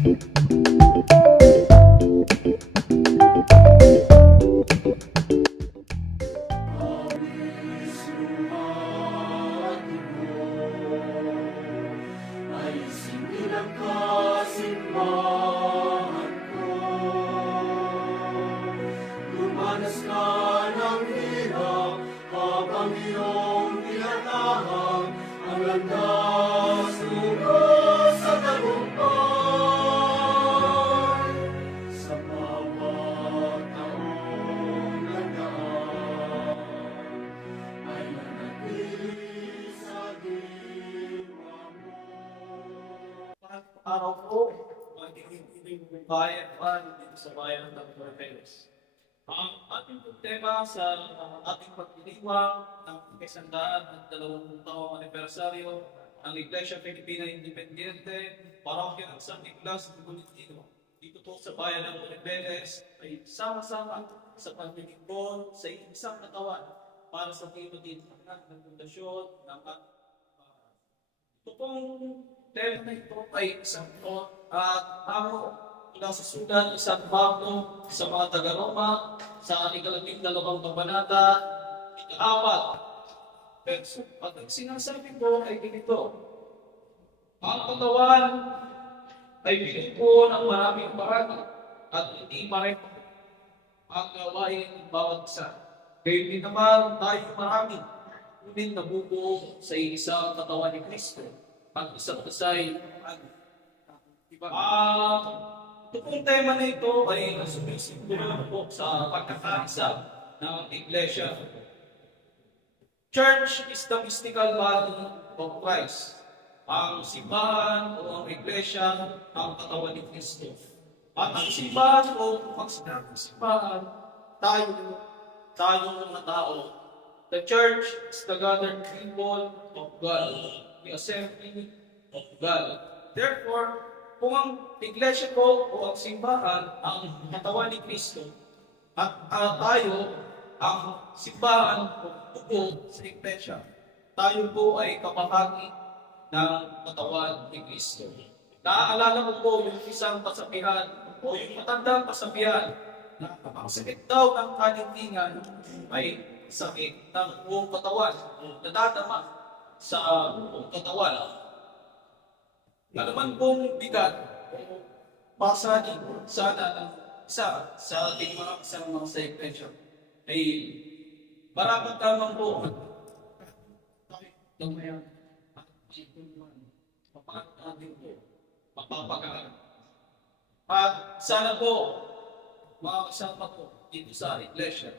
ay sinilang kasimbahan ko. Lumanas ka ng hirap habang iyong tinatahang ang landas pa dito sa bayan ng Tampere Ang ating tema sa ating pagdiriwang ng kasandaan at dalawang taong anibersaryo ng Iglesia Filipina Independiente, parokya ng San Nicolas de Bolitino. Dito po sa bayan ng Oliveres ay sama-sama sa paglilingkod sa isang katawan para sa tito-tito ng pundasyon ng ating ito pong tema na ito ay isang po at ako sulat isang Pablo sa mga taga-Roma sa ikalabing dalawang kabanata ikaapat at ang sinasabi ko ay ganito ang katawan ay binuo ng maraming bahagi at hindi pareho ang gawain bawat isa. Kayo din naman tayo marami ngunit nabubuo sa isang katawan ni Kristo at isa't isa'y ano, Diba? Ah, ito pong tema na ito ay sumisimbolo po sa pagkakaisa ng Iglesia. Church is the mystical body of Christ. Ang simbahan o ang Iglesia ang katawan ni Kristo. At ang simbahan o pag sinabing simbahan, tayo, tayo na tao. The church is the gathered people of God, the assembly of God. Therefore, kung ang iglesia ko o ang simbahan ang katawan ni Kristo, at ah, tayo ang simbahan o tubo sa iglesia, tayo po ay kapahagi ng katawan ni Kristo. Naaalala ko po yung isang kasabihan o yung matandang kasabihan na ang sakit daw ng kanintingan ay sakit ng buong katawan, nadadama sa buong katawan. Ano man pong bigat pasanin sana ng isa sa ating mga kasama sa iglesia ay marapat lamang po ng mayan at man papagat natin po mapapagaan. At sana po mga kasama ko dito sa iglesia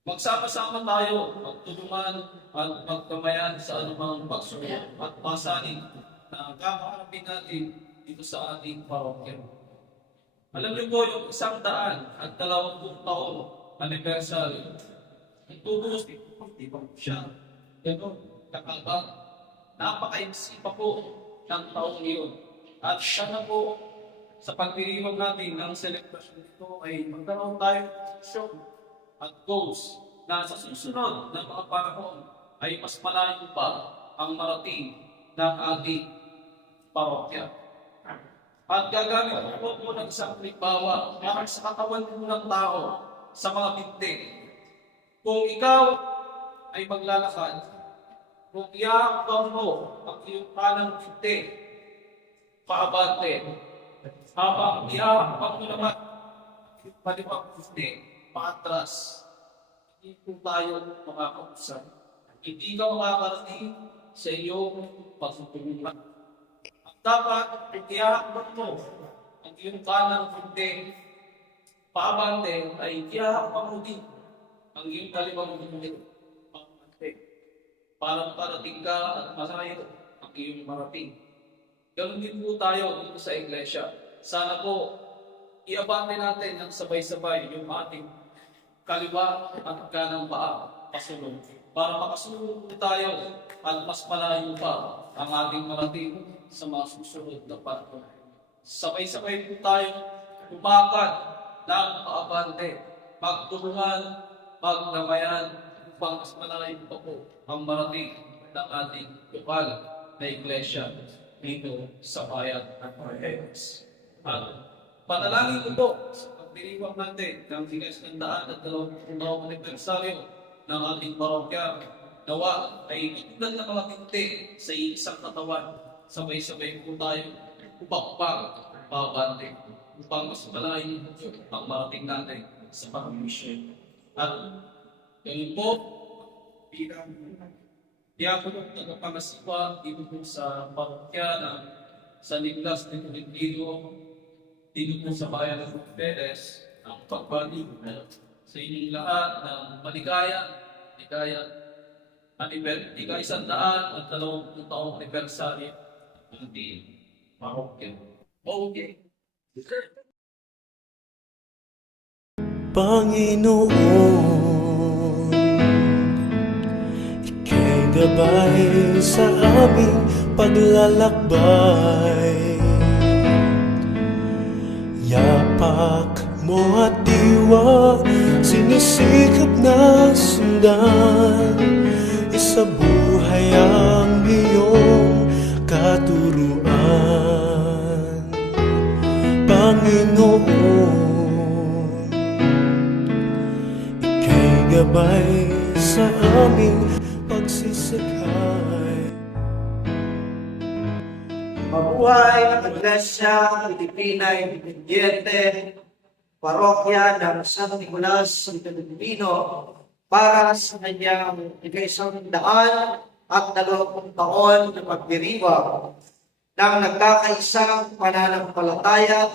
Magsama-sama tayo, magtulungan at magkamayan sa anumang pagsunod at pasanin na kakaharapin natin dito sa ating parokya. Alam niyo po yung isang daan at dalawampung taon anniversary. Nagtubos, di ba siya? Gano'n, kakaba. Napaka-MC pa po ng taong iyon. At sana po sa pagdiriwag natin ng celebration nito ay magkaroon tayo ng show at goals na sa susunod na mga panahon ay mas malayo pa ang marating ng ating parokya. At gagamit po po ng isang halimbawa para sa katawan po ng tao sa mga binti. Kung ikaw ay maglalakad, kung iyaakbang mo ang iyong kanang binti, paabante, habang iyaakbang mo naman ang iyong kaliwang binti, paatras, hindi po tayo makakausap. Hindi ka makakarating sa iyong pagtutulungan. At dapat, itiyakot mo ang iyong kanang hindi. Paabante ay itiyakot mo din ang iyong kalimang hindi. Paabante. Para makarating ka at malayo ang iyong marating. Ganun din po tayo dito sa iglesia. Sana po, iabante natin ng sabay-sabay yung ating kaliwa at kanang paa pasunod. Para makasunod po tayo at mas malayo pa ang ating marating sa mga susunod na panahon. Sabay-sabay po tayo lumakad ng paabante, pagtulungan, pagdamayan, upang mas malayo pa po ang marating ng ating lokal na iglesia. dito sa bayan ng Marquez. At panalangin ko po sa pagdiriwang natin ng bigas ng daan at dalawang taong anibersaryo ng ating parokya. Nawa ay katulad na kalapinte sa isang katawan. Sabay-sabay po tayo upakpang babante upang mas malayo ang marating natin sa pag-mission. At ganun po, bilang diakono tagapangasiwa dito po sa parokya ng San Nicolas de Tolentino, dito po sa bayan ng Perez, ang pagbati sa inyong lahat ng maligaya, maligaya, ika isang daan at dalawang taong anibersaryo ating parokya. Okay. Panginoon Ika'y gabay sa aming paglalakbay Yapak mo at diwa Sinisikap na sundan Isabuhay Iglesia Pilipina Independiente, parokya ng San Nicolas Santo Domino para sa kanyang ikaisang daan at dalawang taon na pagdiriwa ng nagkakaisang pananampalataya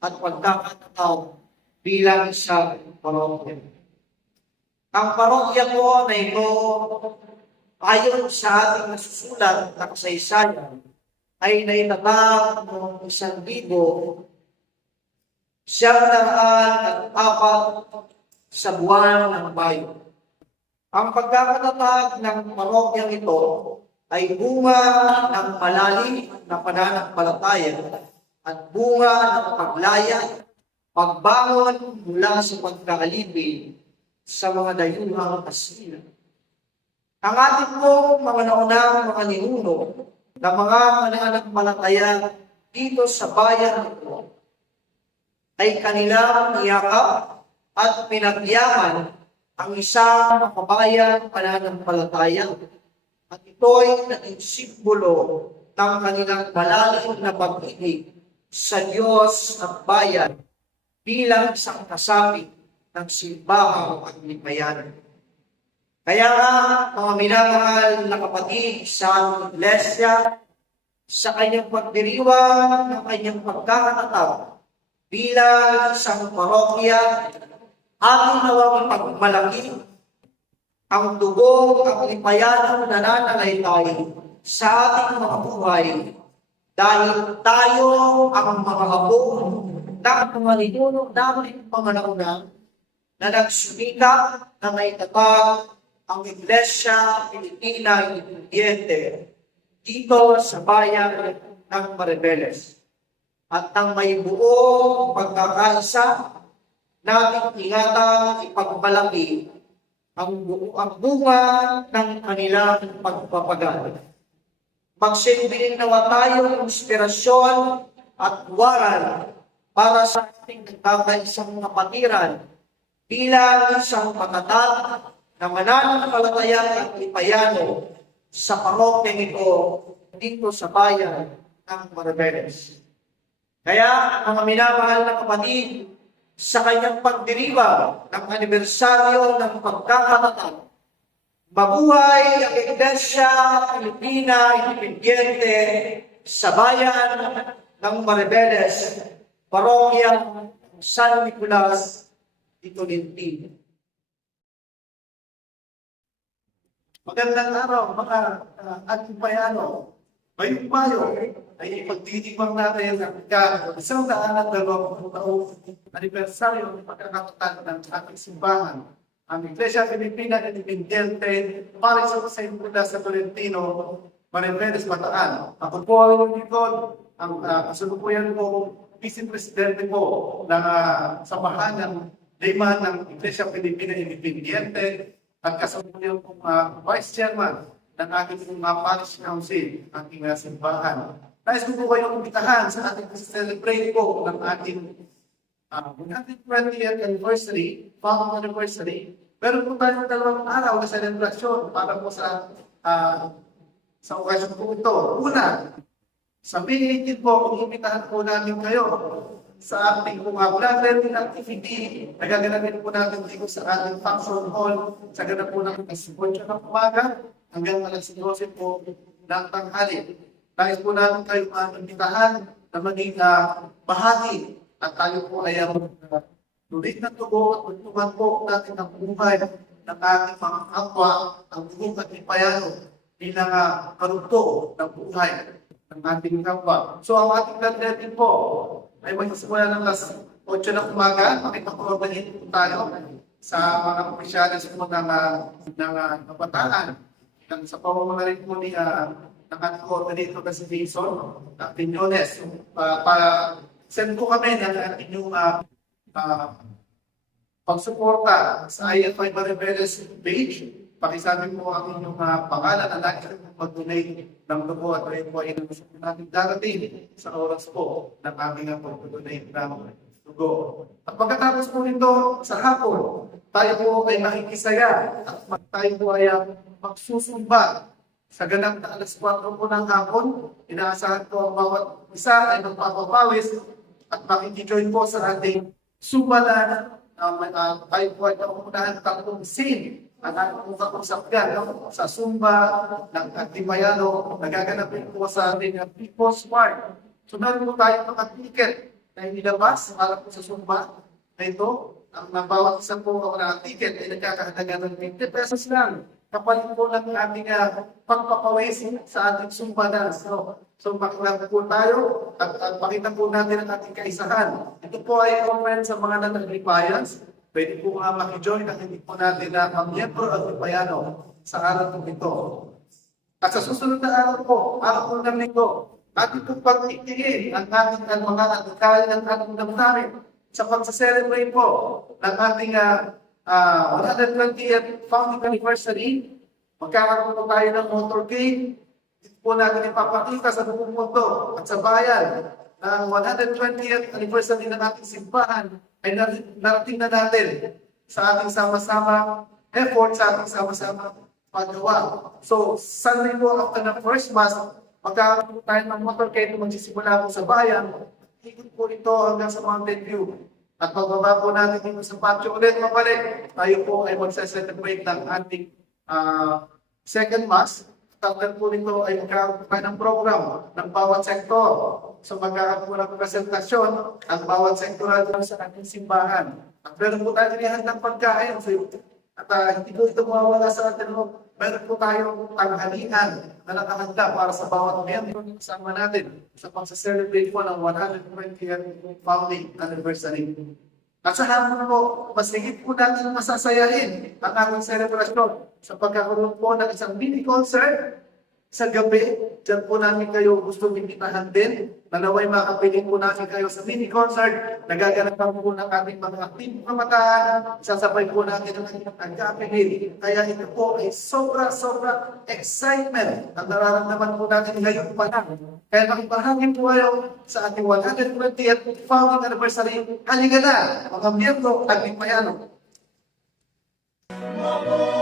at pagkakatao bilang isang parokya. Ang parokya po na ito ayon sa ating nasusulat na kasaysayan ay naitatag noong isang libo siyam na raan at apat sa buwan ng Mayo. Ang pagkakatatag ng parokyang ito ay bunga ng malalim na pananampalataya at bunga ng paglaya, pagbangon mula sa pagkaalipin sa mga dayuhang kasina. Ang ating pong mga naunang mga ninuno na mga mananampalataya dito sa bayan nito ay kanilang niyakap at pinagyaman ang isang makabayan pananampalataya at ito'y naging simbolo ng kanilang malalim na pag-ibig sa Diyos at bayan bilang isang kasapi ng simbahang paglipayan. Kaya nga, mga minamahal na kapatid sa iglesia, sa kanyang pagdiriwang ng kanyang pagkakatatag bilang isang parokya, ating nawang pagmalaki ang dugong at lipayan na nananalaytay sa ating mga buhay. Dahil tayo ang mga apo ng mga ninuno namin pangalauna na nagsumika na may tatag ang Iglesia Pilipina Independiente dito sa bayan ng Maribeles. At ang may buong pagkakaisa nating ingatang ipagmalaki ang, bu- ang bunga ng kanilang pagpapagal. Magsilbing nawa tayo ng inspirasyon at waran para sa ating nagkakaisang kapatiran bilang isang matatag na mananampalataya at ipayano sa parokya nito dito sa bayan ng Maribeles. Kaya, mga minamahal na kapatid, sa kanyang pagdiriwa ng anibersaryo ng pagkakatatag, mabuhay ang Iglesia Pilipina Independiente sa bayan ng Maribeles, parokya ng San Nicolas de Tolentino. Magandang araw mga uh, ating bayano. Ngayong Mayo ay ipagdidibang natin ang isang daan at dalawang taong anibersaryo ng pagkakatatag ng ating simbahan. Ang Iglesia Filipina Independiente para sa Sayyidula sa Tolentino, Maribeles, Bataan. Ako po ang lingkod, ang uh, kasalukuyan ko, Vice Presidente po ng uh, sambahan ng lima ng Iglesia Filipina Independiente at kasalukuyan kong uh, Vice Chairman ng ating uh, Parish Council, ating uh, simbahan. Nais ko po kayong umpitahan sa ating celebrate po ng ating uh, 120th anniversary, founding anniversary. Meron po tayong dalawang araw na celebration para po sa ah, sa okasyon po ito. Una, sa May 18 po, inimitahan po namin kayo sa ating mga blood-letting activity na gaganapin po natin dito sa ating function hall sa ganap po ng alas 8 ng umaga hanggang alas 12 po ng tanghali. Nais po namin kayo inimitahan na maging ah, bahagi at tayo po ay ang uh, tulit na tugo at tuntukan po natin ang buhay ng ating mga kapwa, ang bugong at ipayano bilang uh, karugto ng buhay ng ating kapwa. So ang ating bloodletting po ay magsisimula ng alas 8 ng umaga, makipag-coordinate po tayo sa mga opisyalis po ng, uh, ng uh, kabataan. Ng, sa pamamagitan rin po ni uh, ng ating coordinator na si Jason uh, Piñones. Uh, para send po kami ng uh, inyong uh, uh, pagsuporta sa IFI Maribeles page. Pakisabi po ang inyong uh, pangalan na nais mag-donate ng dugo at rin po ay gusto natin darating sa oras po ng aming uh, pag-donate ng dugo. At pagkatapos po nito sa hapon, tayo po ay makikisaya at tayo po ay uh, magsusumba sa ganang na alas 4 po ng hapon. Inaasahan po ang bawat isa ay magpapapawis at makikijoin po sa ating subalan um, uh, tayo po ay nauunahan ng tatlong scene ating usap-usap no? sa Sumba ng Antimayano nagaganapin po sa ating uh, People's Park. So meron po tayong mga ticket na inilabas para po sa Sumba na ito. Ang ang bawat isang po na ticket ay nagkakahalaga ng 50 pesos lang. Kapalit po ang ating uh, pagpapawis sa ating Sumba dance. No? So makilala po tayo at, at pakita po natin ang ating kaisahan. Ito po ay comment sa mga non-compliance. Pwede po nga makijoin ang hindi po natin na ang miyembro at payano sa araw po ito. At sa susunod na araw po, araw po ng linggo, ating po pag-itigin ang ating ang mga adikal ng ating damdamin sa pagsa-celebrate po ng ating uh, uh, 120th founding anniversary. Magkakaroon po tayo ng motorcade. Ito po natin ipapakita sa buong mundo at sa bayan ang 120th anniversary ng ating simbahan ay nar- narating na natin sa ating sama-sama effort, sa ating sama-sama paggawa. So, Sunday po after ng first mass, magkakaroon tayo ng motorcade na magsisimula po sa bayan. Ikot po ito hanggang sa Mountain View. At pagbaba po natin dito sa patio ulit mabalik, tayo po ay magsa-celebrate ng ating ah, second mass. Tatlan po nito ay magkakaroon tayo ng program ng bawat sektor. So magkakaroon po ng presentasyon ang bawat sektor natin sa ating simbahan. Meron po tayo nilihan ng pagkain. So, at ah, hindi po ito mawawala sa atin. Meron po tayong tanghalian na nakahanda para sa bawat miyembro na kasama natin sa pagsa-celebrate po ng 120th founding anniversary. At sa hapon po, mas higit po natin masasayahin ang ating selebrasyon sa pagkakaroon po ng isang mini concert sa gabi. Diyan po namin kayo gusto imbitahan din. Nanaway makapiling po namin kayo sa mini concert. Nagaganapan po ng aming mga team kamataan. Sasabay po natin ang kapiling. Kaya ito po ay sobra-sobra excitement ang nararamdaman po natin ngayon pa lang. Kaya makipahangin po kayo sa ating 120th founding anniversary. Halika na, mga miyembro at Mayano. Mabuhay